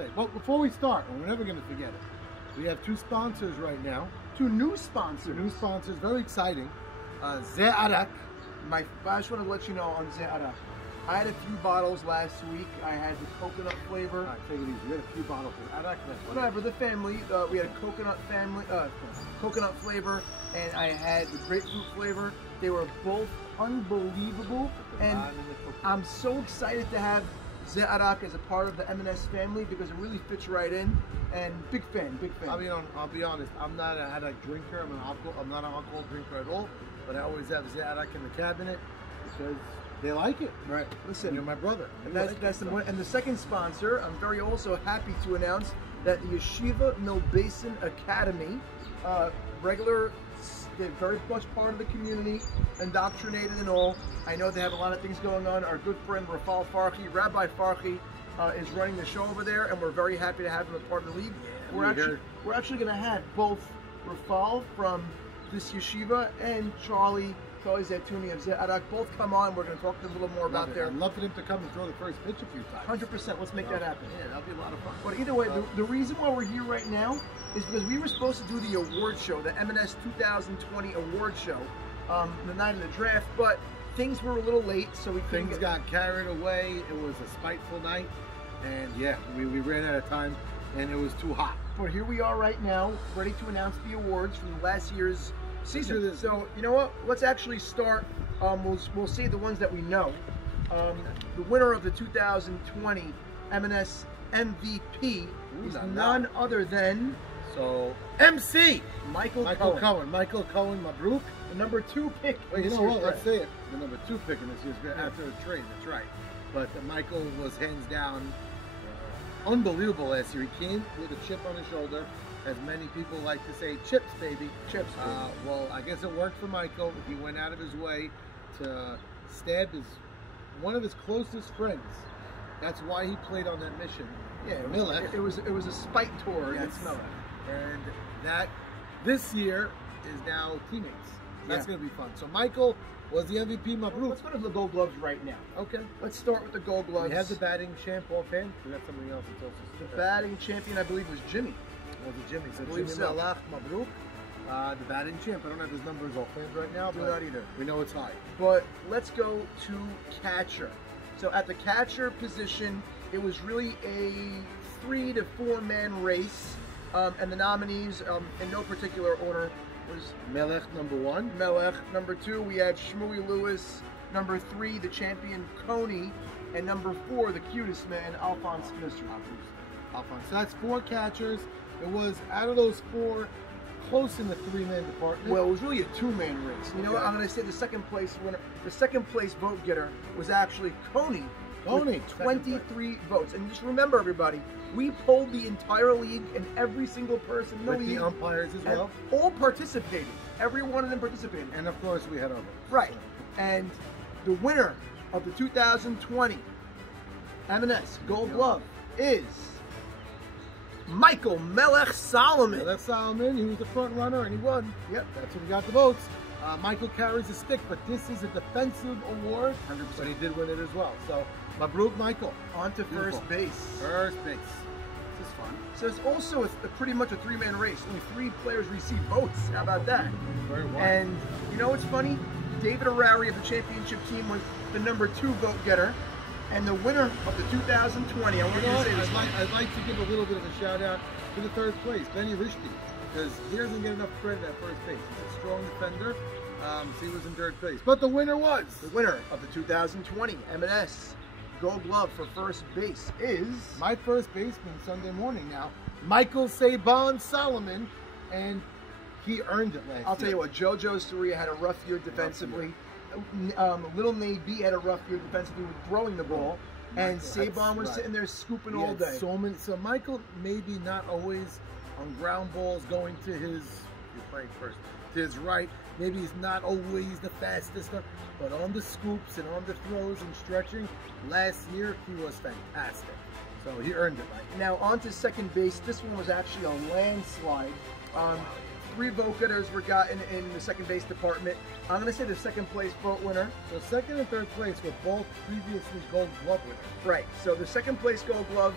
say. But before we start, and we're never going to forget it, we have two sponsors right now. Two new sponsors. Two new sponsors, very exciting. Zeh Arak. I just want to let you know on Zeh Arak, I had a few bottles last week. I had the coconut flavor. All right, take it easy. We had a few bottles of Arak. Whatever, the family. We had a coconut flavor, and I had the grapefruit flavor. They were both unbelievable, and I'm so excited to have Zeh Arak as a part of the M&S family because it really fits right in. And big fan, big fan. I'll be honest. I'm not an Arak drinker. I'm not an alcohol drinker at all. But I always have Zeh Arak in the cabinet because they like it. Right. Listen, you're my brother. And that's the one. And the second sponsor, I'm very also happy to announce that the Yeshiva Basin Academy, they're very much part of the community, indoctrinated and all. I know they have a lot of things going on. Our good friend Rafal Farhi, Rabbi Farhi, is running the show over there, and we're very happy to have him a part of the league. Yeah, we're actually going to have both Rafal from this yeshiva and Charlie Zaytouni of Zeh Arak both come on. We're going to talk to them a little more about their... I'd love for them to come and throw the first pitch a few times. 100%. Let's make that happen. Yeah, that'll be a lot of fun. But either way, the reason why we're here right now is because we were supposed to do the award show, the M&S 2020 award show, the night of the draft, but things were a little late, so things got carried away. It was a spiteful night, and yeah, we ran out of time, and it was too hot. But here we are right now, ready to announce the awards from last year's season. So you know what? Let's actually start. We'll see the ones that we know. The winner of the 2020 M&S MVP is none other than MC Michael Cohen. Michael Cohen, Mabruk. The number 2 pick. Wait, you know what? Let's say it. The number 2 pick in this year's draft after the trade. That's right. But Michael was hands down unbelievable last year. He came with a chip on his shoulder. As many people like to say, chips, baby. Chips, baby. Well, I guess it worked for Michael. He went out of his way to stab one of his closest friends. That's why he played on that mission. Yeah, Milech. It was a spite tour against Milech. And that this year is now teammates. That's going to be fun. So Michael was the MVP. Mabruk. Let's go to the Gold Gloves right now. Okay. Let's start with the Gold Gloves. We have the batting champ offhand. We got somebody else that's also the batting champion, I believe, was Jimmy. Was it Jimmy? So Jimmy Malach, Mabruk, the batting champ. I don't have his numbers offhand right now. Do not either. We know it's high. But let's go to catcher. So at the catcher position, it was really a 3 to 4 man race, and the nominees, in no particular order, was Melech number 1. Melech number 2. We had Shmui Lewis. Number 3, the champion Coney, and number 4, the cutest man, Alphonse Mr. Alphonse. So that's 4 catchers. It was, out of those 4, close in the 3-man department. Well, it was really a 2-man race. You know what? I'm going to say the second place winner, the second place vote getter was actually Coney. With 23 votes. And just remember, everybody, we polled the entire league, and every single person in the league, the umpires as well, all participated. Every one of them participated. And of course, we had our votes. Right. And the winner of the 2020 M&S Gold Glove is Michael Melech Solomon. Melech Solomon, he was the front runner and he won. Yep, that's who got the votes. Michael carries a stick, but this is a defensive award. 100%. But he did win it as well. So, Mabruk, Michael. On to first base. First base. This is fun. So it's also pretty much a 3-man race. Only 3 players receive votes. How about that? Very well. And you know what's funny? David Arari of the championship team was the number 2 vote getter. And the winner of the 2020, I want to say this. I'd like to give a little bit of a shout out to the 3rd place, Benny Rishti, because he doesn't get enough credit at first base. He's a strong defender, so he was in 3rd place. But the winner was? The winner of the 2020 M&S Gold Glove for first base is... my first baseman Sunday morning now, Michael Saban Solomon, and he earned it last year. I'll tell you what, JoJo Soria had a rough year defensively. Little Nate B had a rough year defensively with throwing the ball, and Saban was sitting there scooping all day. So Michael maybe not always on ground balls going to his, you're playing first, to his right. Maybe he's not always the fastest, but on the scoops and on the throws and stretching, last year he was fantastic. So he earned it right. Now on to second base. This one was actually a landslide. 3 vote getters were gotten in the second base department. I'm going to say the second place vote winner. So second and third place were both previously Gold Glove winners. Right. So the second place Gold Glove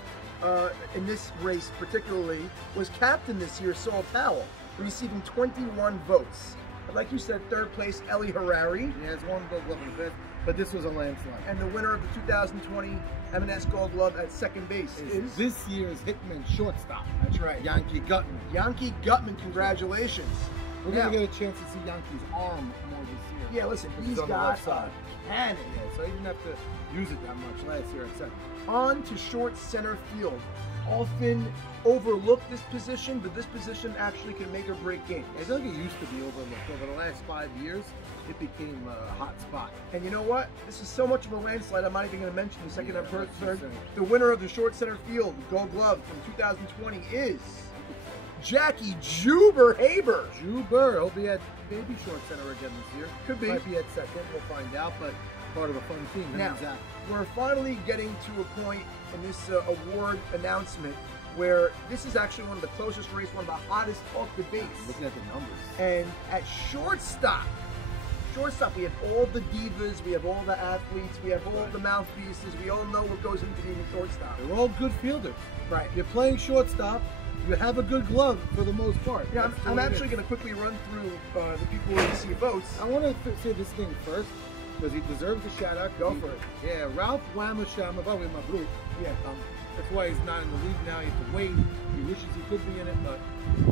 in this race particularly was captain this year, Saul Towell, receiving 21 votes. But like you said, third place Eli Harari. He has 1 Gold Glove in fifth, but this was a landslide. And the winner of the 2020 M&S Gold Glove at second base is this year's Hickman shortstop. That's right, Yankee Gutman. Yankee Gutman, congratulations. We're going to get a chance to see Yankee's arm more this year. Yeah, listen, he's on the got left side. a cannon. Yeah, so he didn't have to use it that much last year at second. On to short center field. Often overlooked this position, but this position actually can make or break games. I feel like it used to be overlooked. Over the last 5 years, it became a hot spot. And you know what? This is so much of a landslide, I'm not even going to mention the second and third. The winner of the short center field Gold Glove from 2020 is Jackie Juber Haber. Juber, he'll be at maybe short center again this year. Could be. Might be at second, we'll find out, but part of a fun team. Now, we're finally getting to a point in this award announcement where this is actually one of the closest races, one of the hottest off the base. Looking at the numbers. And at shortstop, we have all the divas, we have all the athletes, we have all the mouthpieces, we all know what goes into being a shortstop. They're all good fielders. Right. You're playing shortstop, you have a good glove for the most part. Yeah, I'm actually going to quickly run through the people who receive votes. I want to say this thing first, because he deserves a shout out. Go for it. Yeah, Ralph Wamashama, by the way, my group. Yeah. That's why he's not in the league now. He has to wait. He wishes he could be in it, but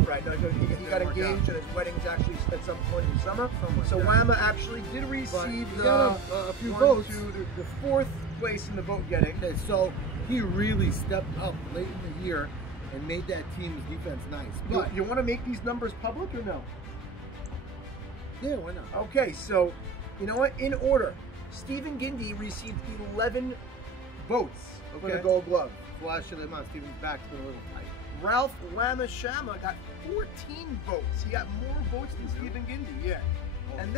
right. No, he got engaged, and his wedding's actually at some point in the summer. So yeah. Wama actually did receive a few votes. The 4th place in the vote getting. Okay, so he really stepped up late in the year and made that team's defense nice. But you want to make these numbers public or no? Yeah, why not? Okay, so you know what? In order, Stephen Gindy received 11 votes for the Gold Glove. Flashing him on Stephen's back's been a little tight. Ralph Wamashama got 14 votes. He got more votes than Stephen Gindy. Yeah. Oh, and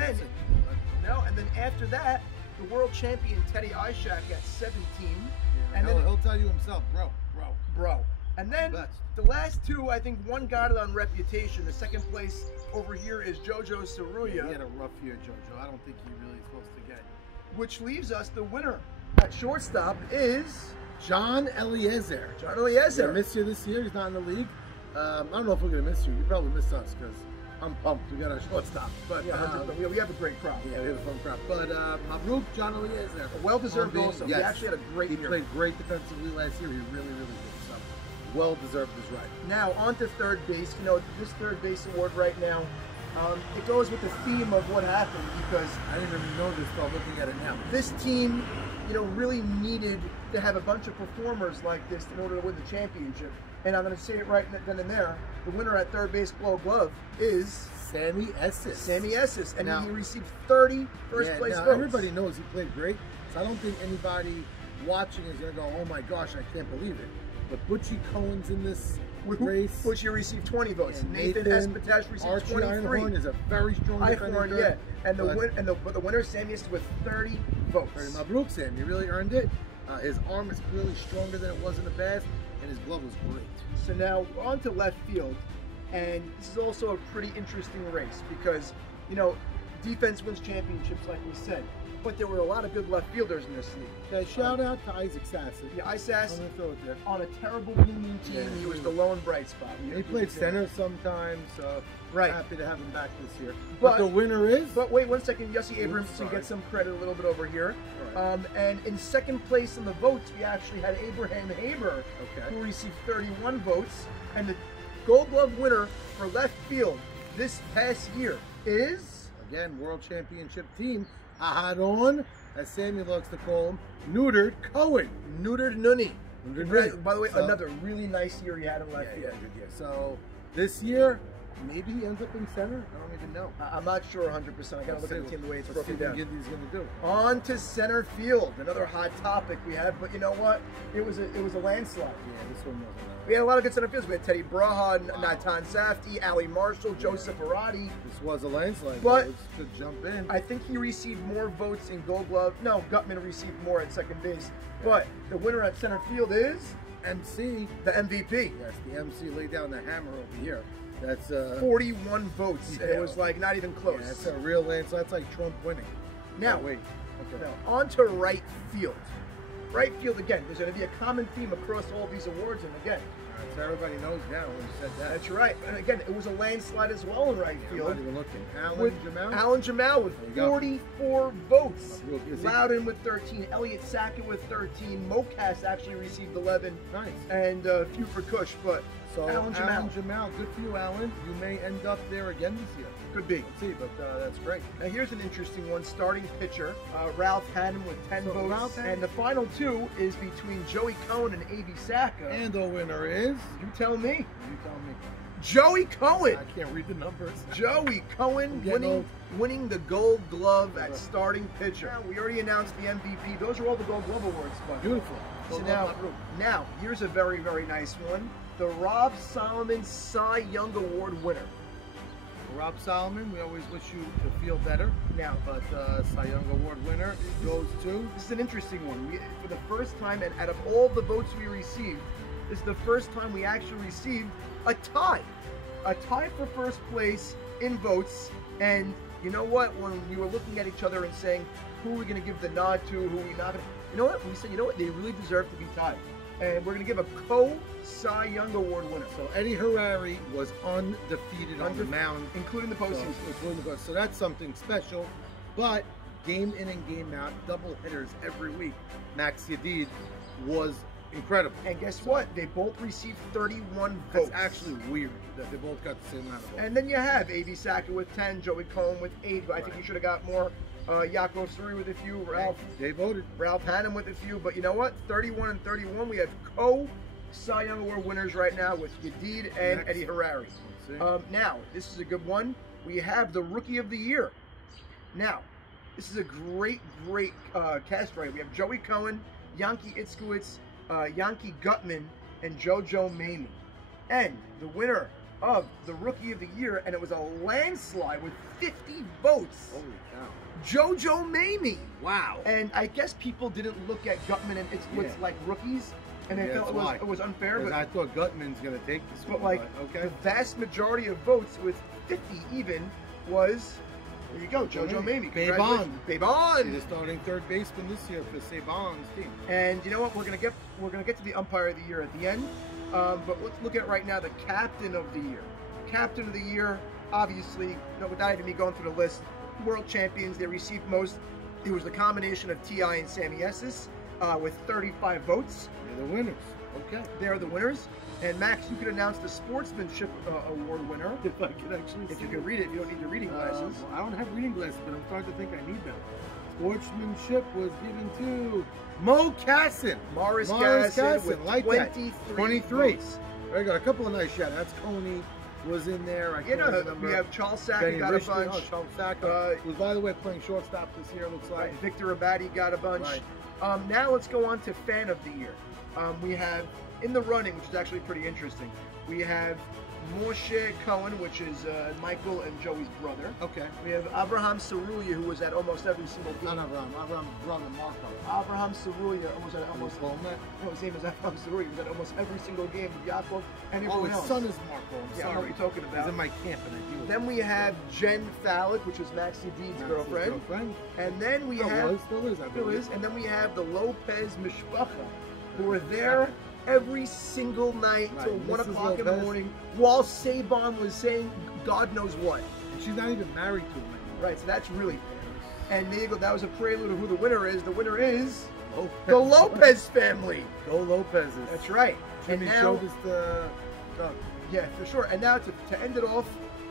then after that, the world champion Teddy Ishak got 17. Yeah, and then he'll tell you himself, bro. And then the last 2, I think one got it on reputation. The second place over here is Jojo Saruya. Yeah, he had a rough year, Jojo. I don't think he really is supposed to get. Which leaves us the winner at shortstop is John Eliezer. John Eliezer. We missed you this year. He's not in the league. I don't know if we're going to miss you. You probably miss us because I'm pumped. We got a shortstop. But yeah, we have a great crop. Yeah, we have a fun crop. But Mabruk, John Eliezer. A well-deserved also. Yes. He actually had a great year. He played great defensively last year. He really, really did. So well-deserved is right. Now, on to third base. You know, this third base award right now, it goes with the theme of what happened because I didn't even know this while looking at it now. This team, you know, really needed to have a bunch of performers like this in order to win the championship. And I'm going to say it right then and there. The winner at third base Gold Glove is Sammy Esses. Sammy Esses, and he received 30 first-place votes. Everybody knows he played great, so I don't think anybody watching is going to go, oh my gosh, I can't believe it. But Butchie Cohen's in this race. Butchie received 20 votes. And Nathan Espetesh received Archie 23. Einhorn is a very strong defender. Yeah. And the winner, Sammy Esses, with 30 votes. Mabruk, Sam. He really earned it. His arm is clearly stronger than it was in the past, and his glove was great. So now on to left field, and this is also a pretty interesting race because, you know, defense wins championships, like we said, but there were a lot of good left fielders in this league. Okay, shout out to Isaac Sasson. Yeah, Isaac I'm gonna throw it there. on a terrible Blue Moon team. Yeah, he was the lone bright spot. He played center sometimes, so happy to have him back this year. But the winner is. But wait 1 second, Yossi Abramson gets some credit a little bit over here. Right. And in second place in the votes, we actually had Abraham Haber, who received 31 votes, and the Gold Glove winner for left field this past year is again World Championship team. Ahadon, as Samuel likes to call him, Neutered Cohen. Neutered Nunny. By the way, so, another really nice year he had in left field. Yeah. So this year, maybe he ends up in center. I don't even know. I'm not sure 100%. I got to look at the team the way it's broken down. He's going to do. On to center field, another hot topic we had, but you know what? It was a landslide. Yeah, this one wasn't. We had a lot of good center fields. We had Teddy Braha, Natan Safdie, Ali Marshall, Joseph Arati. This was a landslide, but it's to jump in. I think he received more votes in Gold Glove. No, Gutman received more at second base. But the winner at center field is MC, the MVP. Yes, the MC laid down the hammer over here. That's 41 votes. Yeah. It was like not even close. Yeah, that's a real landslide. That's like Trump winning. Now, wait. Okay. Now, on to right field. Right field, again, there's going to be a common theme across all these awards, and again, So everybody knows now when you said that. that's right. And again, it was a landslide as well in right field. I'm not even looking. Jamal? Alan Jamal with 44 votes. Is he- Loudon with 13. Elliott Sackett with 13. Mocas actually received 11. Nice. And a few for Kush, but So Alan Jamal. good for you, Alan. You may end up there again this year. Could be. Let's see, but that's great. Now here's an interesting one. Starting pitcher, Ralph Hannum with 10 votes. Ralph Hannum. And the final two is between Joey Cohen and A.B. Saka. And the winner is? You tell me. You tell me. Joey Cohen. I can't read the numbers. Joey Cohen winning the Gold Glove at starting pitcher. Now, we already announced the MVP. Those are all the Gold Glove awards. But Beautiful. So now, here's a very, very nice one. The Rob Solomon Cy Young Award winner. Rob Solomon, we always wish you to feel better. Now, But Cy Young Award winner goes to? this is an interesting one. For the first time, and out of all the votes we received, this is the first time we actually received a tie. A tie for first place in votes. And you know what? When we were looking at each other and saying, who are we going to give the nod to, who are we not going to... You know what? We said, you know what? They really deserve to be tied. And we're going to give a co-Cy Young Award winner. So Eddie Harari was undefeated on the mound. Including the postseason. So that's something special. But game in and game out, double hitters every week. Max Yadid was incredible. And guess what? They both received 31 votes. That's actually weird that they both got the same amount of votes. And then you have A.B. Saka with 10, Joey Cohen with 8. But I think you should have got more. Yaakov Suri with a few. They voted. Ralph Hannum with a few. But you know what? 31 and 31. We have co-Cy Young Award winners right now with Yadid and Next. Eddie Harari. Now, this is a good one. We have the Rookie of the Year. Now, this is a great cast right. We have Joey Cohen, Yankee Itzkowitz, Yankee Gutman, and JoJo Mamie. And the winner of the Rookie of the Year, and it was a landslide with 50 votes. Holy cow. JoJo Mamie. Wow. And I guess people didn't look at Gutman and Itzkowitz like rookies, and they felt it was unfair. But I thought Gutman's going to take this one. But like, okay. the vast majority of votes, with 50 even, was... There you go, JoJo Mamie. Baybon. Baybon. He's the starting third baseman this year for Saban's team. And you know what? We're gonna get to the Umpire of the Year at the end. But let's look at right now the Captain of the Year. Captain of the Year, obviously, without even me going through the list, world champions. They received most. It was the combination of T.I. and Sammy Esses with 35 votes. They're the winners. Okay. They are the winners. And Max, you could announce the Sportsmanship Award winner. If I could actually If you can read it, you don't need your reading glasses. Well, I don't have reading glasses, but I'm starting to think I need them. Sportsmanship was given to Mo Casson. Morris Casson with like 23 votes. Very good. A couple of nice shots. That's Coney was in there. I can't remember. We have Charles Saka got a bunch. Oh, Charles Saka was, by the way, playing shortstop this year, looks like. Right. Victor Abadi got a bunch. Right. Now let's go on to Fan of the Year. We have in the running, which is actually pretty interesting. We have Moshe Cohen, which is Michael and Joey's brother. Okay. We have Abraham Sarulia, who was at almost every single game. Not Abraham brother Marco. Abraham Sarulia was at almost... No, his name is Abraham Sarulia. He was at almost every single game with Yaakov and everyone his else. son is Marco. I'm Yeah, I know what you're talking about. He's in my camp, and I deal Then we have Jen Fallick, which was Maxie Deed's girlfriend. And then we have... Still is. And then we have the Lopez Mishpacha, who were there every single night till 1 o'clock in the morning while Saban was saying God knows what. And she's not even married to him anymore. Right, so that's really... And there you go, that was a prelude of who the winner is. The winner is the Lopez family. Go Lopez's. That's right. Jimmy showed us the... Yeah, for sure. And now to end it off,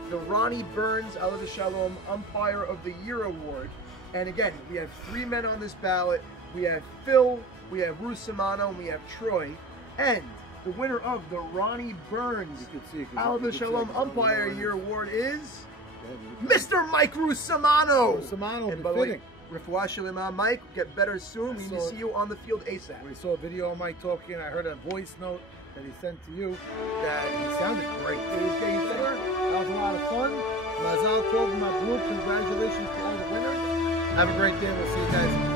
the Ronnie Burns Alav Shalom Umpire of the Year Award. And again, we have 3 men on this ballot. We have Phil, we have Bruce Simano, and we have Troy. And the winner of the Ronnie Burns Alav Shalom Umpire Year Award is Mr. Mike Rusamano. Rusamano, and by the way, Refuah Shalema, Mike, get better soon. We need to see you on the field ASAP. We saw a video of Mike talking. I heard a voice note that he sent to you that he sounded great. It was getting better. That was a lot of fun. Mazal Tov, Mabruk. Congratulations to all the winners. Have a great day. We'll see you guys